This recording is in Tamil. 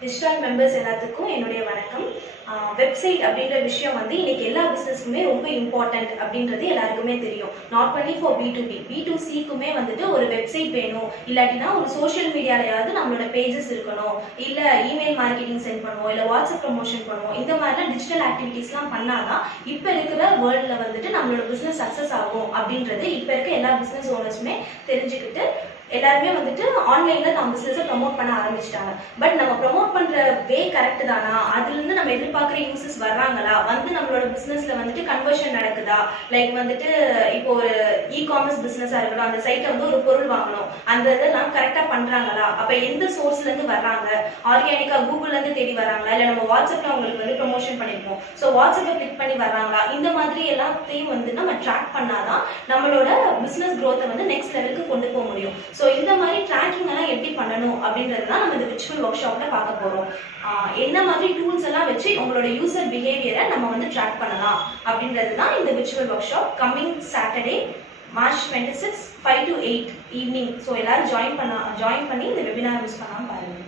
டிஜிட்டல் மெம்பர்ஸ் எல்லாத்துக்கும் என்னுடைய வணக்கம். வெப்சைட் அப்படின்ற விஷயம் வந்து இன்னைக்கு எல்லா பிஸ்னஸ்க்குமே ரொம்ப இம்பார்ட்டன்ட் அப்படின்றது எல்லாருக்குமே தெரியும். நாட் ஒன்லி ஃபார் B2B, B2Cக்குமே வந்துட்டு ஒரு வெப்சைட் வேணும், இல்லாட்டினா ஒரு சோஷியல் மீடியாலையாவது நம்மளோட பேஜஸ் இருக்கணும், இல்லை இமெயில் மார்க்கெட்டிங் சென்ட் பண்ணுவோம், இல்லை வாட்ஸ்அப் ப்ரமோஷன் பண்ணுவோம். இந்த மாதிரிலாம் டிஜிட்டல் ஆக்டிவிட்டீஸ்லாம் பண்ணாதான் இப்போ இருக்கிற வேர்ல்டில் வந்துட்டு நம்மளோட பிஸ்னஸ் சக்ஸஸ் ஆகும் அப்படின்றது இப்போ இருக்க எல்லா பிஸ்னஸ் ஓனர்ஸுமே தெரிஞ்சுக்கிட்டு எல்லாருமே வந்துட்டு ஆன்லைன்ல நம்ம பிசினஸை ப்ரமோட் பண்ண ஆரம்பிச்சிட்டாங்க. பட் நம்ம ப்ரமோட் பண்ற வே கரெக்ட் தானா, அதுல இருந்து நம்ம எதிர்பார்க்குற யூசர்ஸ் வர்றாங்களா, வந்து நம்மளோட பிசினஸ்ல வந்துட்டு கன்வர்ஷன் நடக்குதா, லைக் வந்துட்டு இப்போ ஒரு இ-காமர்ஸ் பிசினஸா இருக்கட்டும், அந்த சைட்ல வந்து ஒரு பொருள் வாங்கணும், அந்த இதெல்லாம் கரெக்டா பண்றாங்களா, அப்ப எந்த சோர்ஸ்ல இருந்து வர்றாங்க, ஆர்கானிக்கா கூகுள்ல இருந்து தேடி வர்றாங்களா, இல்ல நம்ம வாட்ஸ்அப்ல அவங்களுக்கு வந்து ப்ரமோஷன் பண்ணிருக்கோம், ஸோ வாட்ஸ்அப்பை கிளிக் பண்ணி வர்றாங்களா, இந்த மாதிரி எல்லாத்தையும் வந்து நம்ம ட்ராக் பண்ணாதான் நம்மளோட பிசினஸ் க்ரோத்தை வந்து நெக்ஸ்ட் லெவலுக்கு கொண்டு போக முடியும். ஸோ இந்த மாதிரி ட்ராக்கிங் எல்லாம் எப்படி பண்ணணும் அப்படின்றது தான் நம்ம இந்த விர்ச்சுவல் ஒர்க் ஷாப்ல பார்க்க போறோம். என்ன மாதிரி டூல்ஸ் எல்லாம் வச்சு உங்களோட யூசர் பிஹேவியரை நம்ம வந்து ட்ராக் பண்ணலாம் அப்படின்றது தான் இந்த virtual work shop. Coming Saturday March 26 5 to 8 evening. So எல்லாரும் ஜாயின் பண்ணி இந்த வெபினார் யூஸ் பண்ணாமல் பாருங்க.